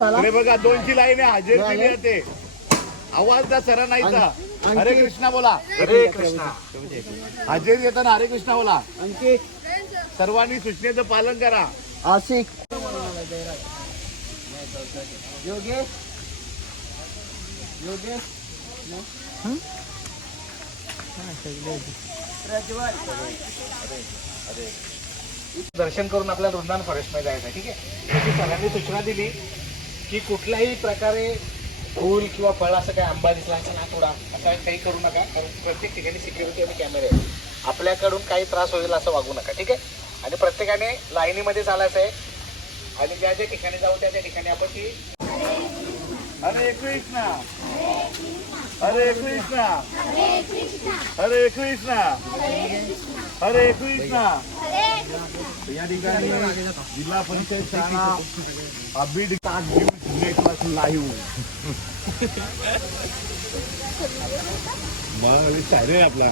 अरे बघा 2ची लाईन आहे, हजेर दिली आहे ते. आवाज द्या सरा नाहीचा. हरे कृष्णा बोला. हरे कृष्णा. हजेर येताना हरे कृष्णा बोला. अंकित, सर्वांनी सूचनेचं पालन करा. आशिक, योगेश, योगेश, प्रज्वल. दर्शन करून आपल्याला वृंदावन फॉरेस्ट मध्ये जायचं. ठीक आहे. त्याची सरांनी सूचना दिली की कुठल्याही प्रकारे फूल किंवा फळ असं काही आंबा दिसला असं ना थोडा असं काही करू नका, कारण प्रत्येक ठिकाणी सिक्युरिटी आणि कॅमेरे आहे. आपल्याकडून काही त्रास होईल असं वागू नका. ठीक आहे. आणि प्रत्येकाने लाईनीमध्ये चालायचं आहे आणि ज्या ज्या ठिकाणी जाऊ त्या ठिकाणी आपण ती हरे कृष्णा हरे कृष्णा हरे कृष्णा हरे कृष्णा. या ठिकाणी जिल्हा परिषद शाळा अबीड नेटवर्क लाईव्ह मग सायरे आपला.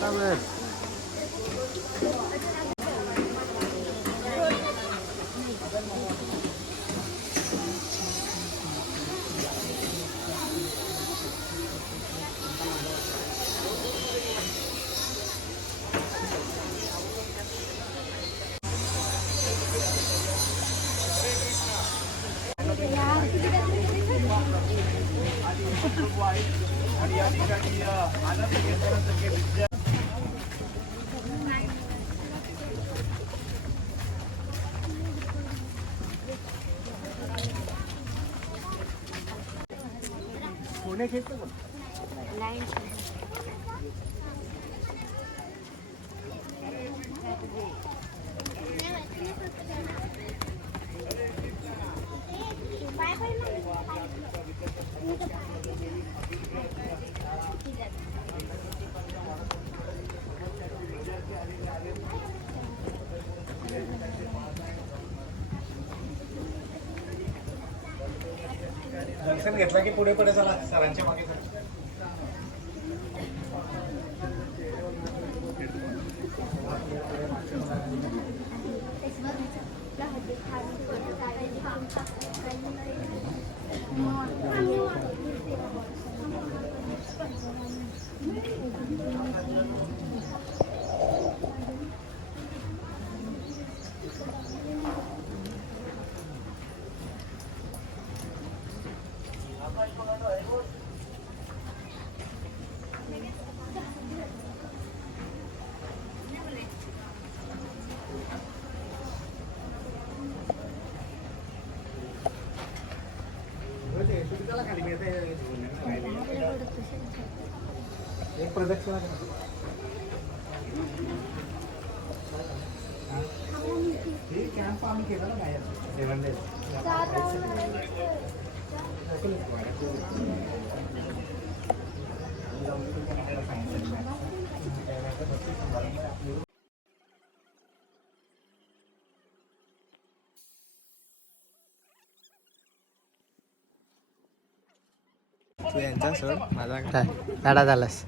बरोबर. आणि या ठिकाणी आनंद घेताना सगळे विद्या पुणे खेळतो का? दर्शन घेतलं की पुढे पुढे चला, सरांच्या मागे चला. एक प्रदक्षिणा कॅम्प आम्ही केला ना बाहेर तू यांचा सोड माझा काय लाडा झालास.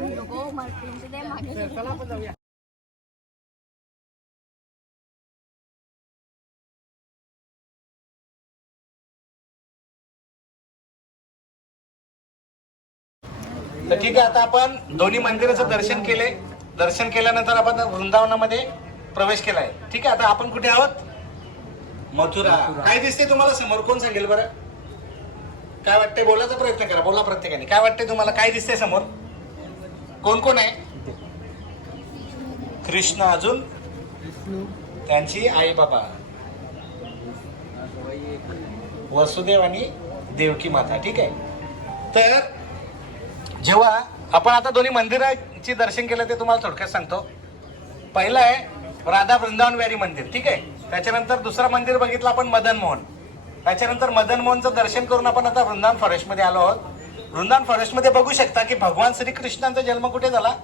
नको मार्केटमध्ये मागे तर ठीक आहे, आता आपण दोन्ही मंदिराचं दर्शन केले. दर्शन केल्यानंतर आपण वृंदावनामध्ये प्रवेश केलाय. ठीक आहे, आता आपण कुठे आहोत? मथुरा. काय दिसते तुम्हाला समोर? कोण सांगेल बरं? काय वाटतंय? बोलायचा प्रयत्न करा, बोला प्रत्येकाने. काय वाटतंय तुम्हाला? काय दिसतंय समोर? कोण कोण आहे? कृष्ण, अजून त्यांची आई बाबा वसुदेव आणि देवकी माता. ठीक आहे, तर जेव्हा आपण आता दोन्ही मंदिराची दर्शन केलं ते तुम्हाला थोडक्यात सांगतो. पहिलं आहे राधा वृंदावन विहारी मंदिर. ठीक आहे, त्याच्यानंतर दुसरं मंदिर बघितलं आपण मदन मोहन. त्याच्यानंतर मदन मोहनचं दर्शन करून आपण आता वृंदावन फॉरेस्टमध्ये आलो आहोत. वृंदावन फॉरेस्टमध्ये बघू शकता की भगवान श्रीकृष्णांचा जन्म कुठे झाला?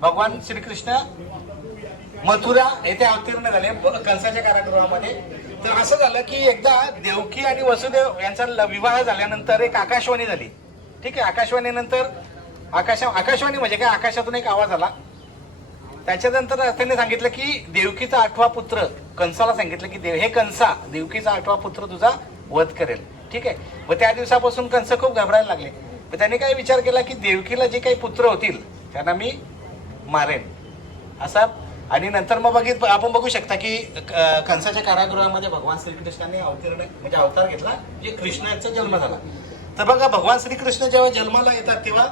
भगवान श्रीकृष्ण मथुरा येथे अवतीर्ण झाले कंसाच्या कारागृहामध्ये. तर असं झालं की एकदा देवकी आणि वसुदेव यांचा विवाह झाल्यानंतर एक आकाशवाणी झाली. ठीक आहे, आकाशवाणीनंतर आकाशवाणी म्हणजे काय? आकाशातून एक आवाज आला. त्याच्यानंतर त्यांनी सांगितलं की देवकीचा 8वा पुत्र कंसाला सांगितलं की हे कंसा, देवकीचा 8वा पुत्र तुझा वध करेल. ठीक आहे, व त्या दिवसापासून कंस खूप घबरायला लागले. तर त्यांनी काय विचार केला की देवकीला जे काही पुत्र होतील त्यांना मी मारेन असा. आणि नंतर मग आपण बघू शकता की कंसाच्या कारागृहामध्ये भगवान श्रीकृष्णाने म्हणजे अवतार घेतला, जे कृष्णाचा जन्म झाला. तर बघा, भगवान श्रीकृष्ण जेव्हा जन्माला येतात तेव्हा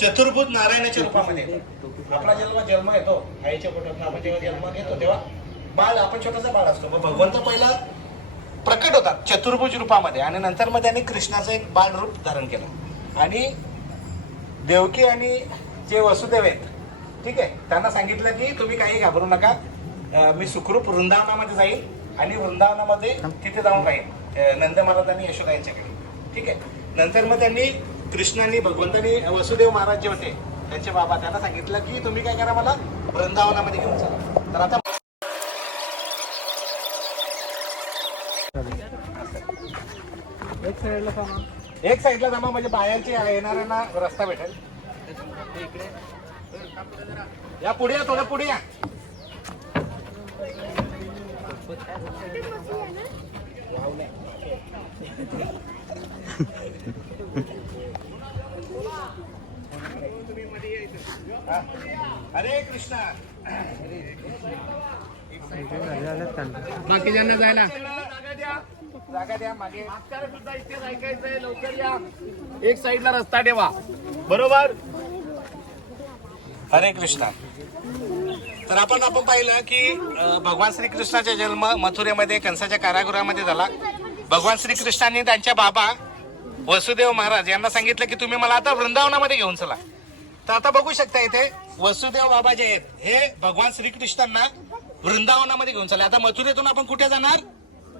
चतुर्भुज नारायणाच्या रूपामध्ये येतात. आपला जन्म येतो आईच्या पोटात, आपण जेव्हा जन्म घेतो तेव्हा बाळ, आपण छोटासा बाळ असतो. मग भगवंत पहिला प्रकट होतात चतुर्भुज रूपामध्ये, आणि नंतर मग त्यांनी कृष्णाचं एक बाळ रूप धारण केलं. आणि देवकी आणि जे वसुदेव आहेत, ठीक आहे, त्यांना सांगितलं की तुम्ही काही घाबरू नका, मी सुखरूप वृंदावनामध्ये जाईल आणि वृंदावनामध्ये तिथे जाऊन राहील नंद महाराज आणि यशोदा यांच्याकडे. ठीक आहे, नंतर मग त्यांनी कृष्णांनी भगवंतांनी वसुदेव महाराज जे होते त्यांचे बाबा, त्यांना सांगितलं की तुम्ही काय करा, मला वृंदावनामध्ये घेऊन चला. तर आता एक साईडला जमा म्हणजे बाहेरचे येणाऱ्यांना रस्ता भेटेल. या पुढे या, थोडं पुढे या. हरे कृष्णा. बाकीच्यांना जायला जागा द्या मागे. सुद्धा इथेच ऐकायचंय, लवकर या. एक साईडला रस्ता ठेवा, बरोबर? हरे कृष्णा. तर आपण पाहिलं की भगवान श्रीकृष्णाचा जन्म मथुरेमध्ये कंसाच्या कारागृहामध्ये झाला. भगवान श्रीकृष्णांनी त्यांच्या बाबा वसुदेव महाराज यांना सांगितलं की तुम्ही मला आता वृंदावनामध्ये घेऊन चला. तर आता बघू शकता इथे वसुदेव बाबा जे आहेत हे भगवान श्रीकृष्णांना वृंदावनामध्ये घेऊन चला. आता मथुरेतून आपण कुठे जाणार?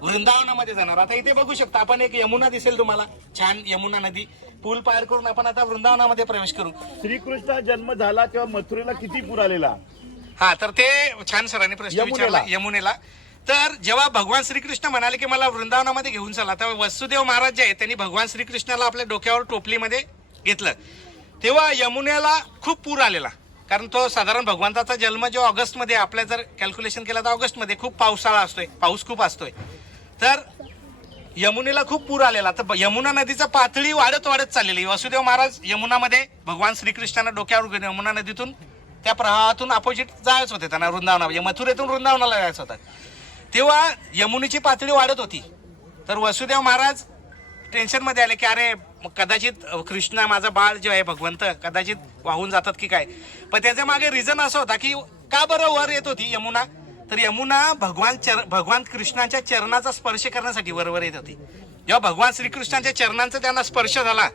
वृंदावनामध्ये जाणार. आता इथे बघू शकता आपण, एक यमुना दिसेल तुम्हाला, छान यमुना नदी. पूल पार करून आपण आता वृंदावनामध्ये प्रवेश करू. श्रीकृष्ण जन्म झाला तेव्हा मथुरेला किती पूर आलेला? हा, तर ते छान सरांनी प्रश्न विचारला यमुनेला. तर जेव्हा भगवान श्रीकृष्ण म्हणाले की मला वृंदावनामध्ये घेऊन चला, तेव्हा वसुदेव महाराज जे आहेत त्यांनी भगवान श्रीकृष्णाला आपल्या डोक्यावर टोपलीमध्ये घेतलं. तेव्हा यमुनेला खूप पूर आलेला, कारण तो साधारण भगवंताचा जन्म जो ऑगस्टमध्ये, आपल्या जर कॅल्क्युलेशन केलं तर ऑगस्टमध्ये खूप पावसाळा असतोय, पाऊस खूप असतोय. तर यमुनेला खूप पूर आलेला. तर यमुना नदीचा पातळी वाढत चाललेली. वसुदेव महाराज यमुनामध्ये भगवान श्रीकृष्णांना डोक्यावर घेऊन यमुना नदीतून त्या प्रवाहातून अपोजिट जायचं होते त्यांना वृंदावना, म्हणजे मथुरेतून वृंदावनाला जायचं होतं. तेव्हा यमुनेची पातळी वाढत होती. तर वसुदेव महाराज टेन्शनमध्ये आले की अरे कदाचित कृष्ण माझा बाळ जे आहे भगवंत कदाचित वाहून जातात की काय. पण त्याच्या मागे रिझन असा होता की का बरं वर येत होती यमुना? तर यमुना भगवान कृष्णाच्या चरणाचा स्पर्श करण्यासाठी वर येत होती. जेव्हा भगवान श्रीकृष्णाच्या चरणांचा त्यांना स्पर्श झाला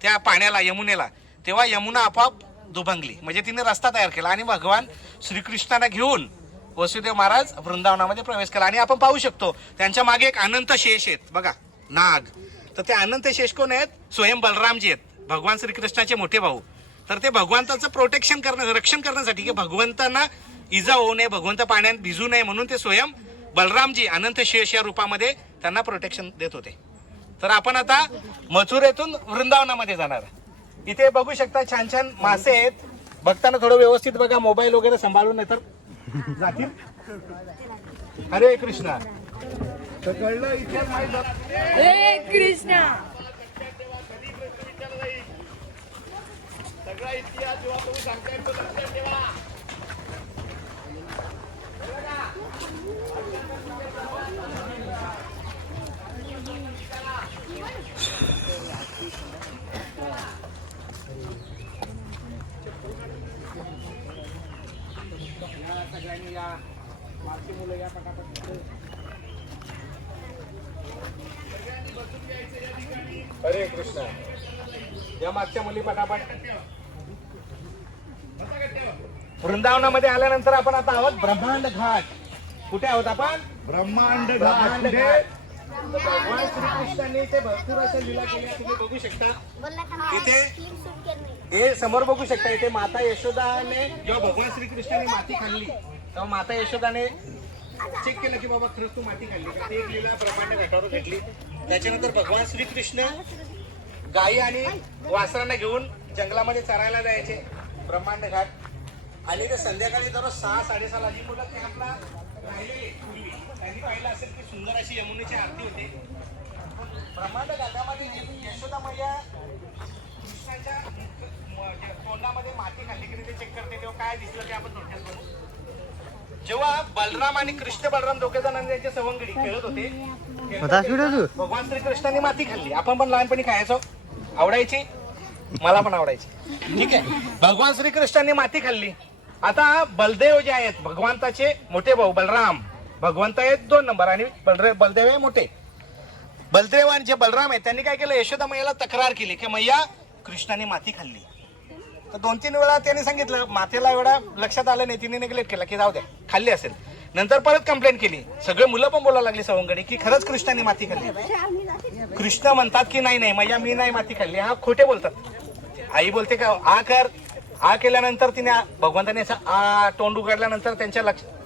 त्या पाण्याला, यमुनेला, तेव्हा यमुना आपोआप दुभंगली, म्हणजे तिने रस्ता तयार केला आणि भगवान श्रीकृष्णाला घेऊन वसुदेव महाराज वृंदावनामध्ये प्रवेश केला. आणि आपण पाहू शकतो त्यांच्या मागे एक अनंत शेष आहेत बघा, नाग. तर ते अनंत शेष कोण आहेत? स्वयं बलरामजी आहेत, भगवान श्रीकृष्णाचे मोठे भाऊ. तर ते भगवंताचं प्रोटेक्शन रक्षण करण्यासाठी की भगवंतांना इजा होऊ नये, भगवंत पाण्यात भिजू नये, म्हणून ते स्वयं बलरामजी अनंत शेष या रूपामध्ये त्यांना प्रोटेक्शन देत होते. तर आपण आता मथुरेतून वृंदावनामध्ये जाणार. इथे बघू शकता छान छान मासे आहेत. बघताना थोडं व्यवस्थित बघा, मोबाईल वगैरे सांभाळून, नाही तर जातील. हरे कृष्णा. तर कळलं इथे माहिती. हरे कृष्णा. सगळा इतिहास जेव्हा तुम्ही सांगताय तो लक्षात ठेवा. सगळ्यांनी या मागची मुलं या पटापट. हरे कृष्ण. या मागच्या मुली पटापट. वृंदावनामध्ये आल्यानंतर आपण आता आहोत ब्रह्मांड घाट. कुठे आहोत आपण? ब्रह्मांड ब्रह्मांड घाट. घाट. भगवान श्रीकृष्णांनी ते भरपूर अशा लीला केल्या तुम्ही बघू शकता. इथे हे समोर बघू शकता. इथे माता यशोदाने जेव्हा भगवान श्रीकृष्णाने माती खाल्ली तेव्हा माता यशोदाने चेक केलं की बाबा खरंच तू माती खाल्ली का. ती एक लीला ब्रह्मांड घाटावर घडली. त्याच्यानंतर भगवान श्रीकृष्ण गायी आणि वासरांना घेऊन जंगलामध्ये चरायला जायचे ब्रह्मांड घाट. आणि ते संध्याकाळी दररोज 6-6:30 जी मुलं कॅम्पला राहिलेले पूर्वी त्यांनी पाहिलं असेल की सुंदर अशी यमुनेची आरती होते. ब्रह्मांड घाटामध्ये यशोदा मैया कृष्णाच्या तोंडामध्ये माती खाल्ली की ते चेक करते तेव्हा काय दिसलं ते आपण थोडक्यात बघू. जेव्हा बलराम आणि कृष्ण बलराम दोघे जणांनी त्यांचे सवंगडी खेळत होते भगवान श्रीकृष्णाने माती खाल्ली. आपण पण लहानपणी खायचो. आवडायची. मला पण आवडायची. ठीक आहे. भगवान श्रीकृष्णांनी माती खाल्ली. आता बलदेव जे आहेत भगवंताचे मोठे भाऊ बलराम भगवंत आहेत 2 नंबर आणि बलदेव आहे मोठे. बलदेव आणि जे बलराम आहेत त्यांनी काय केलं यशोदा मैयाला तक्रार केली की मैया कृष्णाने माती खाल्ली. तर 2-3 वेळा त्यांनी सांगितलं. मातेला एवढा लक्षात आलं नाही. तिने निग्लेक्ट केला की जाऊ द्या खाल्ली असेल. नंतर परत कंप्लेंट केली. सगळे मुलं पण बोलायला लागली सवंगडी की खरंच कृष्णाने माती खाल्ली. कृष्ण म्हणतात की नाही नाही मैया मी नाही माती खाल्ली. हा खोटे बोलतात. आई बोलते का आ कर. आ केल्यानंतर तिने भगवंताने असं आ तोंड उघडल्यानंतर त्यांच्या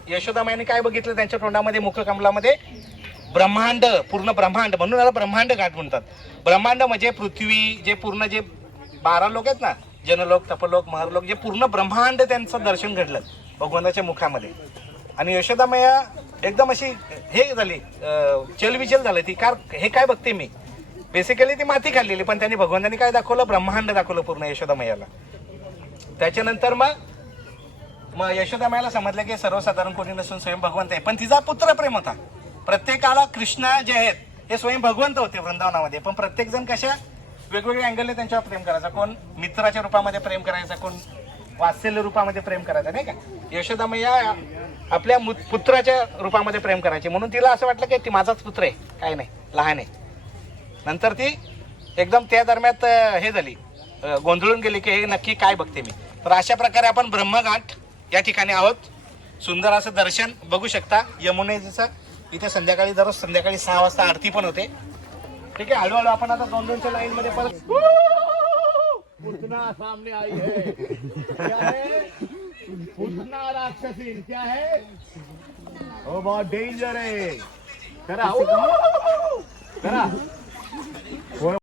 यशोदामाईने काय बघितलं त्यांच्या तोंडामध्ये मुखकमलामध्ये ब्रह्मांड पूर्ण ब्रह्मांड. म्हणून याला ब्रह्मांड घाट म्हणतात. ब्रह्मांड म्हणजे पृथ्वी जे पूर्ण जे 12 लोक आहेत ना जनलोक तपलोक महरलोक जे पूर्ण ब्रह्मांड त्यांचं दर्शन घडलं भगवंताच्या मुखामध्ये. आणि यशोदामैया एकदम अशी हे झाली चलविचल झाली ती. हे काय बघते मी. बेसिकली ती माती खाल्लेली पण त्यांनी भगवंतांनी काय दाखवलं ब्रह्मांड दाखवलं पूर्ण यशोदामैयाला. त्याच्यानंतर मग यशोदामैयाला समजलं की सर्वसाधारण कोणी नसून स्वयं भगवंत आहे. पण तिचा पुत्र प्रेम होता. प्रत्येकाला कृष्ण जे आहेत हे स्वयं भगवंत होते वृंदावनामध्ये. पण प्रत्येक जण कशा वेगवेगळ्या अँगलने त्यांच्यावर प्रेम करायचा. कोण मित्राच्या रूपामध्ये प्रेम करायचा. कोण वात्सल्य रूपामध्ये प्रेम करायचा नाही का. यशोदामैया आपल्या पुत्राच्या रूपामध्ये प्रेम करायची. म्हणून तिला असं वाटलं की ती माझाच पुत्र आहे काय नाही लहान आहे. नंतर ती एकदम त्या दरम्यान हे झाली गोंधळून गेली की हे नक्की काय बघते मी. तर अशा प्रकारे आपण ब्रह्मघाट या ठिकाणी आहोत. सुंदर असं दर्शन बघू शकता यमुनेचं. इथे संध्याकाळी दररोज संध्याकाळी 6 वाजता आरती पण होते. ठीक आहे. हळूहळू आपण आता 2-2च्या लाईन मध्ये परत पुतना सामने आई है. क्या है पुतना राक्षसी. क्या है वो बहुत डेंजर है. करा करा